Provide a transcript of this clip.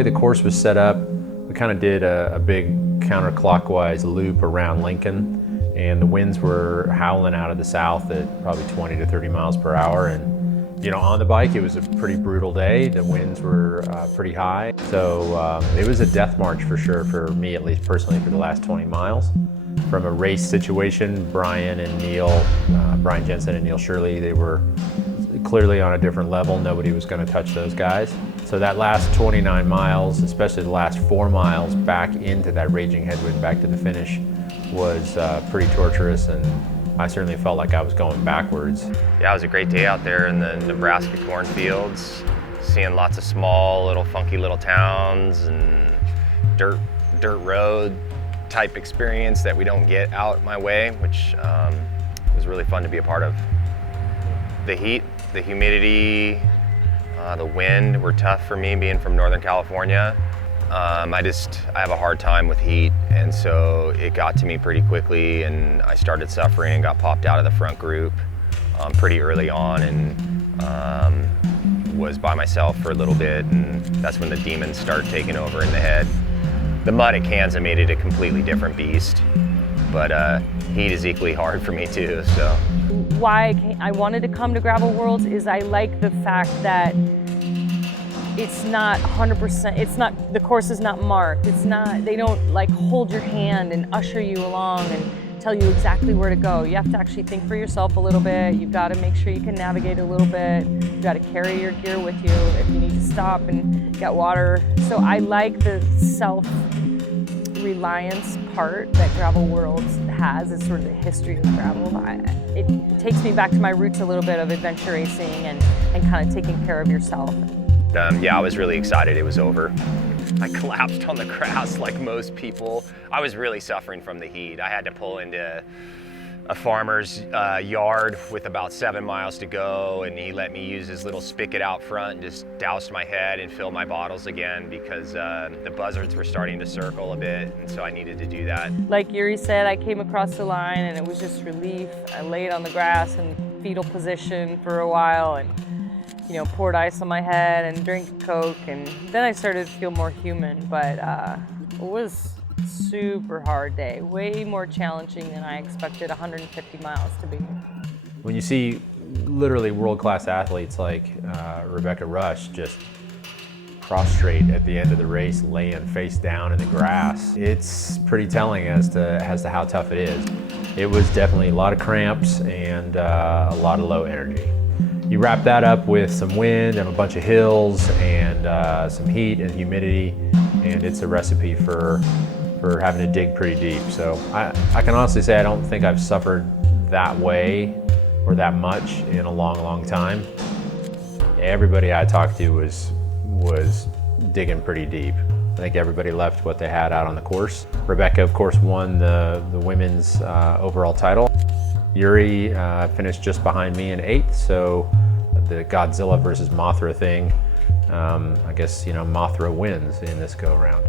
way the course was set up, we kind of did a big counterclockwise loop around Lincoln, and the winds were howling out of the south at probably 20 to 30 miles per hour. And you know, on the bike, it was a pretty brutal day. The winds were pretty high. So it was a death march for sure, for me at least personally, for the last 20 miles. From a race situation, Brian Jensen and Neil Shirley, they were clearly on a different level. Nobody was going to touch those guys. So that last 29 miles, especially the last 4 miles back into that raging headwind, back to the finish, was pretty torturous, and I certainly felt like I was going backwards. Yeah, it was a great day out there in the Nebraska cornfields, seeing lots of small, funky little towns and dirt road type experience that we don't get out my way, which was really fun to be a part of. The heat, the humidity, the wind were tough for me being from Northern California. I have a hard time with heat, and so it got to me pretty quickly, and I started suffering and got popped out of the front group pretty early on, and was by myself for a little bit, and that's when the demons start taking over in the head. The mud at Kansas made it a completely different beast, but heat is equally hard for me too, so. Why I wanted to come to Gravel Worlds is I like the fact that it's not 100%, the course is not marked. They don't like hold your hand and usher you along and tell you exactly where to go. You have to actually think for yourself a little bit. You've got to make sure you can navigate a little bit. You've got to carry your gear with you if you need to stop and get water. So I like the self-reliance part that Gravel Worlds has. It's sort of the history of gravel. It takes me back to my roots a little bit of adventure racing and kind of taking care of yourself. Yeah, I was really excited it was over. I collapsed on the grass like most people. I was really suffering from the heat. I had to pull into a farmer's yard with about 7 miles to go, and he let me use his little spigot out front and just doused my head and fill my bottles again because the buzzards were starting to circle a bit, and so I needed to do that. Like Yuri said, I came across the line and it was just relief. I laid on the grass in fetal position for a while and poured ice on my head and drank Coke, and then I started to feel more human, but it was a super hard day, way more challenging than I expected 150 miles to be. When you see literally world-class athletes like Rebecca Rusch just prostrate at the end of the race, laying face down in the grass, it's pretty telling as to how tough it is. It was definitely a lot of cramps and a lot of low energy. You wrap that up with some wind and a bunch of hills and some heat and humidity, and it's a recipe for having to dig pretty deep. So I can honestly say I don't think I've suffered that way or that much in a long, long time. Everybody I talked to was digging pretty deep. I think everybody left what they had out on the course. Rebecca, of course, won the women's overall title. Yuri finished just behind me in 8th, so the Godzilla versus Mothra thing, I guess, Mothra wins in this go-around.